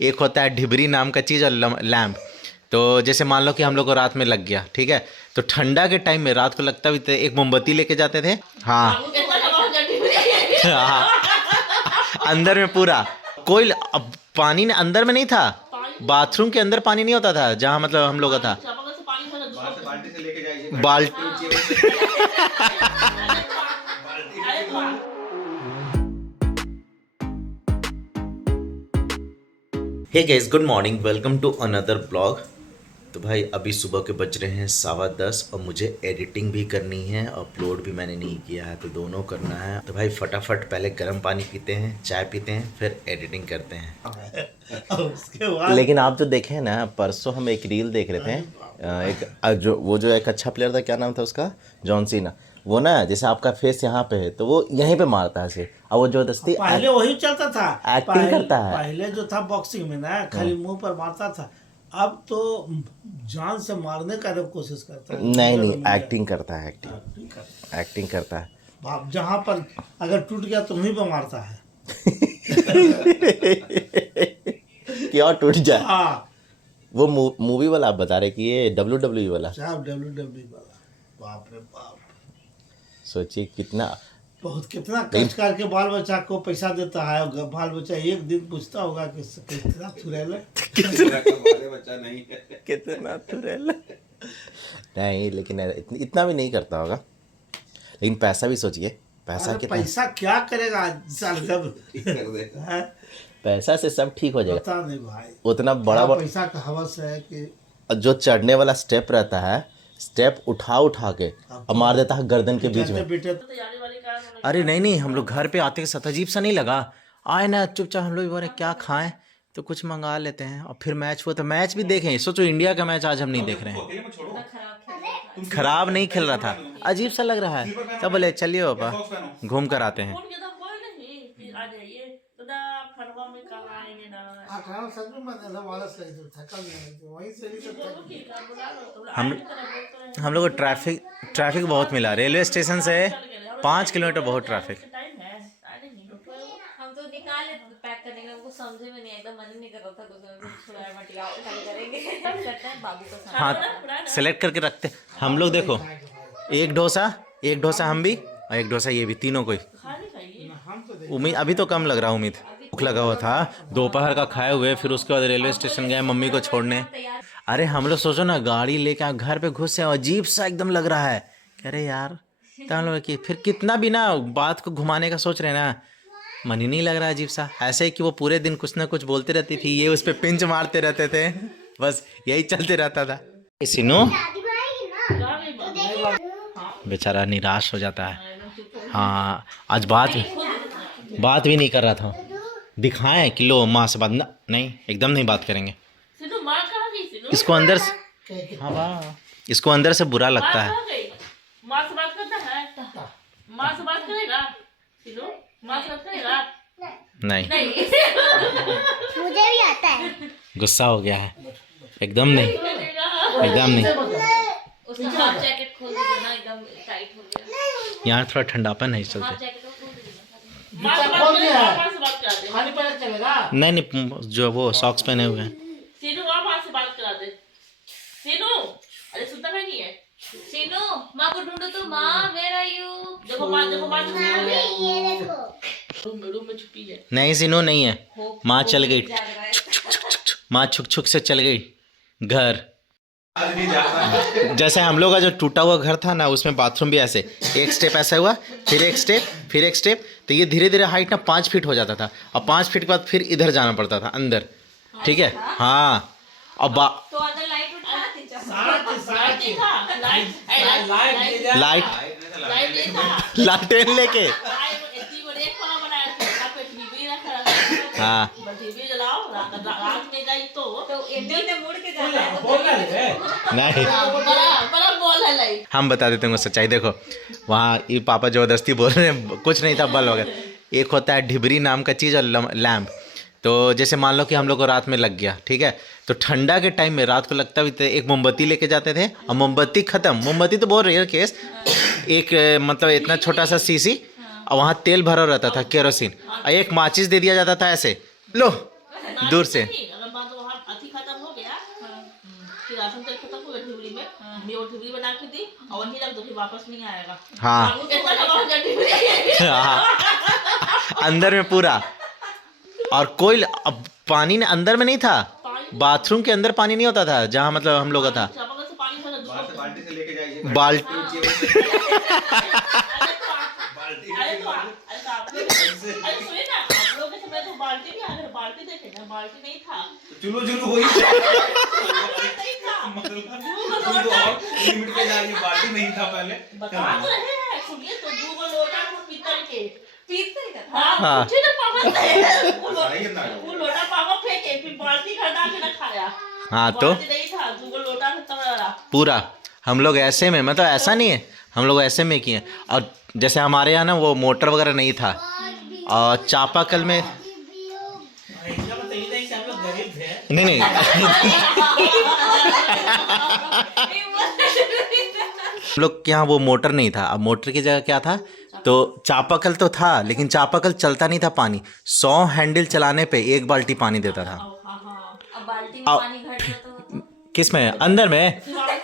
एक होता है ढिबरी नाम का चीज़ और लैम्प। तो जैसे मान लो कि हम लोग को रात में लग गया, ठीक है, तो ठंडा के टाइम में रात को लगता भी एक मोमबत्ती लेके जाते थे। हाँ हाँ, अंदर में पूरा कोई अब पानी ने अंदर में नहीं था, बाथरूम के अंदर पानी नहीं होता था जहाँ मतलब हम लोग का था। बाल्टी से लेके जाइए, बाल्टी। Hey guys, good morning, welcome to another blog. तो भाई अभी सुबह के बज रहे हैं 10:15 और मुझे एडिटिंग भी करनी है, अपलोड भी मैंने नहीं किया है, तो दोनों करना है। तो भाई फटाफट पहले गर्म पानी पीते हैं, चाय पीते हैं, फिर एडिटिंग करते हैं। उसके बाद लेकिन आप जो देखे हैं ना, परसों हम एक रील देख रहे थे, जो एक अच्छा प्लेयर था, क्या नाम था उसका, जॉन सीना। वो ना जैसे आपका फेस यहाँ पे है तो वो यहीं पे मारता है सिर्फ, और वो जबरदस्ती पहले वही चलता था, एक्टिंग करता है। पहले जो था बॉक्सिंग में ना खाली मुंह पर मारता था, अब तो जान से मारने का कोशिश करता है। नहीं, एक्टिंग करता है, एक्टिंग करता है। बाप जहाँ पर अगर टूट गया तो वहीं पर मारता है। क्या टूट जाए। हाँ, वो मूवी वाला आप बता रहे कि ये WWE वाला, WWE वाला। बाप रे बाप, सोचिए कितना कितना कष्ट करके बाल बच्चा को पैसा देता है, और बाल बच्चा एक दिन पूछता होगा कि कितना थुरेल है, कितना थुरेल। नहीं, लेकिन इतना भी नहीं करता होगा, लेकिन पैसा भी सोचिए, पैसा कितना, पैसा क्या करेगा साल जब है? पैसा से सब ठीक हो जाएगा। पता नहीं भाई, उतना बड़ा पैसा का हवस है कि जो चढ़ने वाला स्टेप रहता है, स्टेप उठा के और मार देता है गर्दन के बीच में। अरे नहीं, हम लोग घर पे आते के साथ अजीब सा नहीं लगा, आए ना चुपचाप हम लोग बोले क्या खाएं, तो कुछ मंगा लेते हैं, और फिर मैच हुआ तो मैच भी देखें। सोचो इंडिया का मैच आज हम नहीं देख रहे हैं, खराब नहीं खेल रहा था, अजीब सा लग रहा है, तब बोले चलिए पापा घूम कर आते हैं। हम लोग को ट्रैफिक बहुत मिला, रेलवे स्टेशन से 5 किलोमीटर बहुत ट्रैफिक। हम तो निकाले पैक करने के, हमको समझे में नहीं, एकदम मन नहीं कर रहा था कुछ छोड़ा मटिया उठा करेंगे करते हैं बाबू का साथ। हाँ, सेलेक्ट करके रखते हम लोग। देखो, एक डोसा हम भी, और एक डोसा ये भी, तीनों कोई। उम्मीद अभी तो कम लग रहा, उम्मीद भूख लगा हुआ था, दोपहर का खाए हुए, फिर उसके बाद रेलवे स्टेशन गए मम्मी को छोड़ने। अरे हम लोग सोचो ना, गाड़ी लेके घर पे घुसे, अजीब सा एकदम लग रहा है, कह रहे यार हम लोग कि फिर कितना भी ना बात को घुमाने का सोच रहे ना, मन ही नहीं लग रहा, अजीब सा ऐसे ही कि वो पूरे दिन कुछ ना कुछ बोलते रहती थी, ये उस पर पिंच मारते रहते थे, बस यही चलते रहता था। सिनू बेचारा निराश हो जाता है। हाँ, आज बात भी नहीं कर रहा था, दिखाएं कि लो माँ से बात ना, नहीं एकदम नहीं बात करेंगे। इसको अंदर से, हाँ वाह, इसको अंदर से बुरा लगता है। माँ से बात करता है, माँ से बात करेगा, माँ से बात करेगा? नहीं, मुझे भी आता है। गुस्सा हो गया है, एकदम नहीं। उसका हाफ जैकेट खोल दीजिए ना, एकदम टाइट हो गया। यहाँ थोड़ा ठंडापन है इस चलते। हाफ जैकेट खोल दीजिए। माँ से बात करा दे। खाली पैर चलेगा? नहीं, जो वो सॉक्स पहने हुए हैं। सीनू माँ से बात करा दे। सीनू, अरे सुनता नहीं है। सीनू, माँ को ढूंढो तो, माँ वेयर आर यू? देखो माँ ये देखो, रूम में छुपी है। नहीं सिनू नहीं है, माँ चल गई, माँ छुक से चल गई घर। जैसे हम लोग का जो टूटा हुआ घर था ना, उसमें बाथरूम भी ऐसे एक स्टेप ऐसा हुआ, फिर एक स्टेप, तो ये धीरे धीरे हाइट ना 5 फीट हो जाता था, और 5 फीट के बाद फिर इधर जाना पड़ता था अंदर, ठीक है। हाँ, और तो अंदर लाइट उठा लालटेन लेके, हाँ नहीं, हम बता देते हैं सच्चाई। देखो वहाँ ये पापा जबरदस्ती बोल रहे हैं, कुछ नहीं था, बल्ब वगैरह। एक होता है ढिबरी नाम का चीज़ और लैम्प। तो जैसे मान लो कि हम लोग को रात में लग गया, ठीक है, तो ठंडा के टाइम में रात को लगता भी एक मोमबत्ती लेके जाते थे, और मोमबत्ती खत्म, मोमबत्ती तो बहुत रेयर केस, एक मतलब इतना छोटा सा शीशी, और वहाँ तेल भरा रहता था केरोसिन, और एक माचिस दे दिया जाता था ऐसे, लो नारियल दूर से। नहीं, अगर मान लो वहाँ अथी खत्म हो गया, फिर राशन तेल खत्म हो गया ढिबरी में, मैं वो ढिबरी बना के दी और वहीं रख दो, फिर वापस नहीं आएगा। हाँ ऐसा लगा हो गया ढिबरी। हाँ, अंदर में पूरा। और कोई अब पानी ने अंदर में नहीं था, बाथरूम के अंदर पानी नहीं होता था जहाँ मतलब हम लोग का था। चापाकल से पानी भरा दूसरा बाल्टी से लेके जाइए। बाल्टी अरे सुनिए ना, आप लोग के समय तो बाल्टी भी आ गया, बाल्टी देखे ना, बाल्टी नहीं था, चुलो चुलो वही नहीं था। लिमिट पे जाके बाल्टी नहीं था पहले। बता तो रहे हैं, सुनिए तो 2 लोटा था पीतल के। पीतल का था। हाँ, हाँ। पूछे ना पापा से, सही है ना। वो लोटा पापा फेंके, फिर बाल्टी खड़ा के ना खाया। हाँ तो बाल्टी नहीं था, 2 लोटा था तब रहा। पूरा हम लोग ऐसे में, मतलब ऐसा नहीं है, हम लोग ऐसे में किए। और जैसे हमारे यहाँ ना वो मोटर वगैरह नहीं था, और चापाकल में इसका मतलब ये नहीं कि हम लोग गरीब थे। नहीं नहीं हम लोग के यहाँ वो मोटर नहीं था। अब मोटर की जगह क्या था, तो चापाकल तो था, लेकिन चापाकल चलता नहीं था पानी। 100 हैंडल चलाने पे 1 बाल्टी पानी देता था। अब बाल्टी में अब- पानी घट गया तो किस में, अंदर में?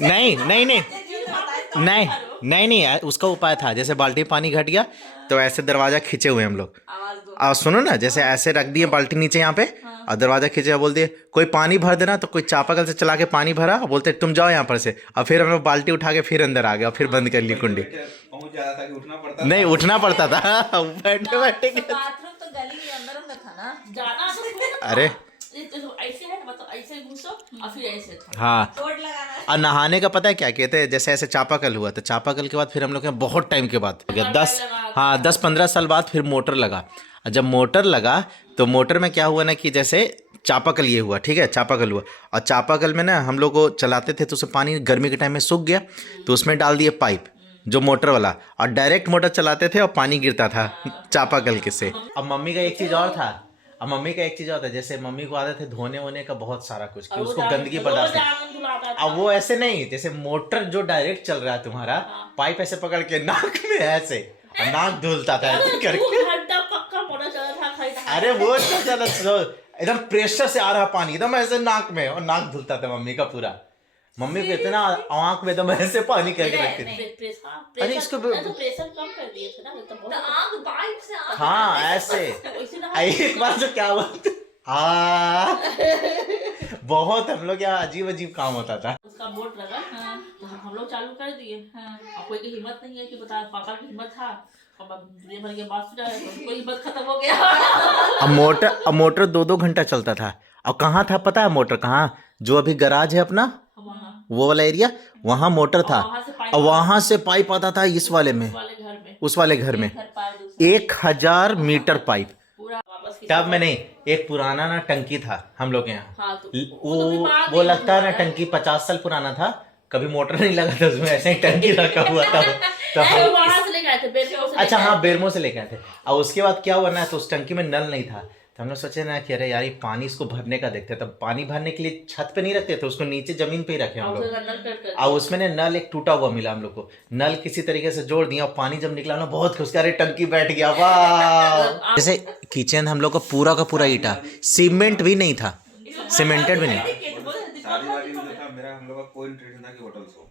नहीं नहीं नहीं नहीं नहीं नहीं, उसका उपाय था, जैसे बाल्टी में पानी घट गया तो ऐसे दरवाजा खींचे हुए हम लोग। आवाज दो। और सुनो ना, जैसे ऐसे रख दिए बाल्टी नीचे यहाँ पे, और दरवाजा खींचे, बोल दिए कोई पानी भर देना, तो कोई चापाकल से चला के पानी भरा और बोलते तुम जाओ यहाँ पर से। और फिर हम लोग बाल्टी उठा के फिर अंदर आ गए और फिर बंद कर ली कुंडी। पहुंच जाता था कि उठना पड़ता। नहीं, उठना पड़ता था बैठे बैठे। बाथरूम तो गली के अंदर अंदर था ना। जाना तो अरे ऐसे है, मतलब ऐसे घुसो और फिर ऐसे था। हाँ, चोट लगाना। और नहाने का पता है क्या कहते हैं, जैसे ऐसे चापाकल हुआ तो चापाकल के बाद फिर हम लोग के यहाँ बहुत टाइम के बाद 10-15 साल बाद फिर मोटर लगा। और जब मोटर लगा तो मोटर में क्या हुआ ना कि जैसे चापाकल ये हुआ, ठीक है, चापाकल हुआ, और चापाकल में ना हम लोग को चलाते थे तो उसमें पानी गर्मी के टाइम में सूख गया, तो उसमें डाल दिए पाइप जो मोटर वाला, और डायरेक्ट मोटर चलाते थे और पानी गिरता था चापाकल के से। अब मम्मी का एक चीज़ और था, अब मम्मी का एक चीज़ और था, जैसे मम्मी को आदत है धोने वोने का बहुत सारा कुछ, कि उसको गंदगी बर्दाश्त नहीं। अब वो ऐसे नहीं, जैसे मोटर जो डायरेक्ट चल रहा है तुम्हारा, पाइप ऐसे पकड़ के नाक में ऐसे, और नाक धुलता था ऐसे करके। घंटा पक्का मोटर चला था, खाई था। अरे वो तो चलो एकदम प्रेशर से आ रहा पानी एकदम ऐसे नाक में, और नाक धुलता था मम्मी का पूरा। मम्मी को इतना आंख में एकदम ऐसे पानी करके रखती थी। अरे इसको प्रेशर कम कर दिए थे ना, तो आग पाइप से आग। हाँ ऐसे। वैसे ना एक बार तो क्या हुआ, हाँ बहुत हम लोग यहाँ अजीब अजीब काम होता था। उसका बोर्ड लगा, तो हम लोग चालू कर दिए। अब कोई की हिम्मत नहीं है कि बता, पापा की हिम्मत था, पापा दुनिया भर के बात सुना है, तो कोई हिम्मत खत्म हो गया। अब मोटर 2-2 घंटा चलता था। और कहाँ था पता है मोटर, कहाँ, जो अभी गराज है अपना वो वाला एरिया, वहाँ मोटर था, और वहाँ से पाइप आता था इस वाले में, उस वाले घर में 1000 मीटर पाइप। पूरा वापस टब में नहीं, एक पुराना ना टंकी था हम लोग के यहाँ। हाँ, तो वो लगता है ना टंकी 50 साल पुराना था, कभी मोटर नहीं लगा था उसमें, ऐसे ही टंकी रखा हुआ था। तो हम वहां से लेके आए थे, बेरमो से। अच्छा हाँ, बेरमो से लेके आए थे। और उसके बाद क्या हुआ ना, तो उस टंकी में नल नहीं था, तो हम लोग सोचे ना कि अरे यार ये पानी इसको भरने का देखते, तब पानी भरने के लिए छत पे नहीं रखते थे, उसको नीचे जमीन पे ही रखे हम लोग। और उसमें ने नल एक टूटा हुआ मिला हम लोग को, नल किसी तरीके से जोड़ दिया, और पानी जब निकला ना बहुत खुश, अरे टंकी बैठ गया, वाह। जैसे किचन हम लोग का पूरा ईटा, सीमेंट भी नहीं था, सीमेंटेड भी नहीं। शादी वादी में जो था मेरा, हम लोग का कोई इंटरेस्ट था कि होटल से हो,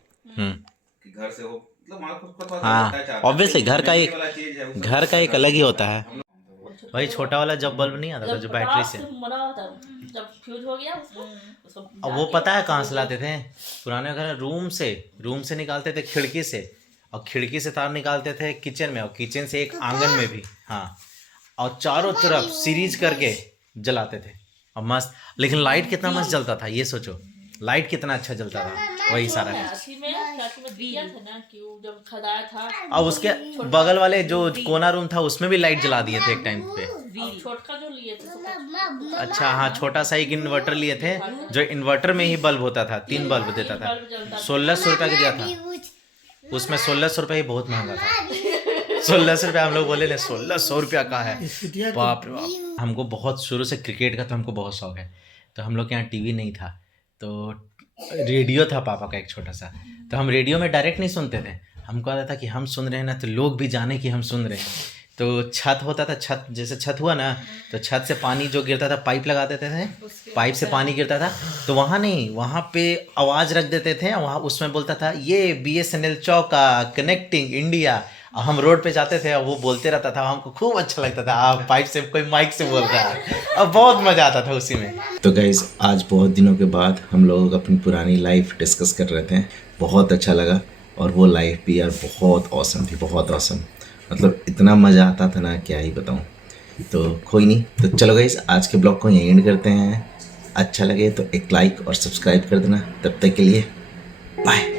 कि घर से हो, मतलब वहाँ खुद को थोड़ा हाँ, लगता है चार। ऑब्वियसली घर का एक, वाला चीज है, घर का एक अलग ही होता है। वही छोटा वाला जब बल्ब नहीं आता था जो बैटरी से, जब फ्यूज हो गया उसको अब वो पता है कहाँ से लाते थे, पुराने घर रूम से निकालते थे, खिड़की से, और खिड़की से तार निकालते थे किचन में, और किचन से एक आंगन में भी, हाँ, और चारों तरफ सीरीज करके जलाते थे, और मस्त। लेकिन लाइट कितना मस्त जलता था, ये सोचो लाइट कितना अच्छा जलता था, वही सारा है। दिया था ना कि वो जब खदाया था, और उसके बगल वाले जो कोना रूम था उसमें भी लाइट जला दिए थे एक टाइम पे। छोटका जो लिए थे, अच्छा हाँ, छोटा सा एक इन्वर्टर लिए थे, जो इन्वर्टर में ही बल्ब होता था, 3 बल्ब देता था, 1600 रुपया का दिया था। उसमें 1600 रुपया ही बहुत महंगा था। 1600 रुपया हम लोग बोले ना, 1600 रुपया का है, बाप रे बाप। हमको बहुत शुरू से क्रिकेट का तो हमको बहुत शौक है, तो हम लोग के यहाँ टीवी नहीं था, तो रेडियो था पापा का एक छोटा सा, तो हम रेडियो में डायरेक्ट नहीं सुनते थे, हमको आता था कि हम सुन रहे हैं ना तो लोग भी जाने कि हम सुन रहे हैं, तो छत होता था, छत जैसे छत हुआ ना तो छत से पानी जो गिरता था पाइप लगा देते थे, पाइप से पानी गिरता था तो वहाँ नहीं, वहाँ पे आवाज़ रख देते थे, वहाँ उसमें बोलता था ये BSNL चौका कनेक्टिंग इंडिया। हम रोड पे जाते थे और वो बोलते रहता था, हमको खूब अच्छा लगता था, आप पाइप से कोई माइक से बोल रहा है, अब बहुत मज़ा आता था उसी में। तो गाइस आज बहुत दिनों के बाद हम लोग अपनी पुरानी लाइफ डिस्कस कर रहे थे, बहुत अच्छा लगा और वो लाइफ भी यार बहुत ऑसम थी, बहुत ऑसम, मतलब इतना मज़ा आता था ना क्या ही बताऊँ। तो कोई नहीं, तो चलो गाइस आज के ब्लॉग को यहीं एंड करते हैं। अच्छा लगे तो एक लाइक और सब्सक्राइब कर देना। तब तक के लिए बाय।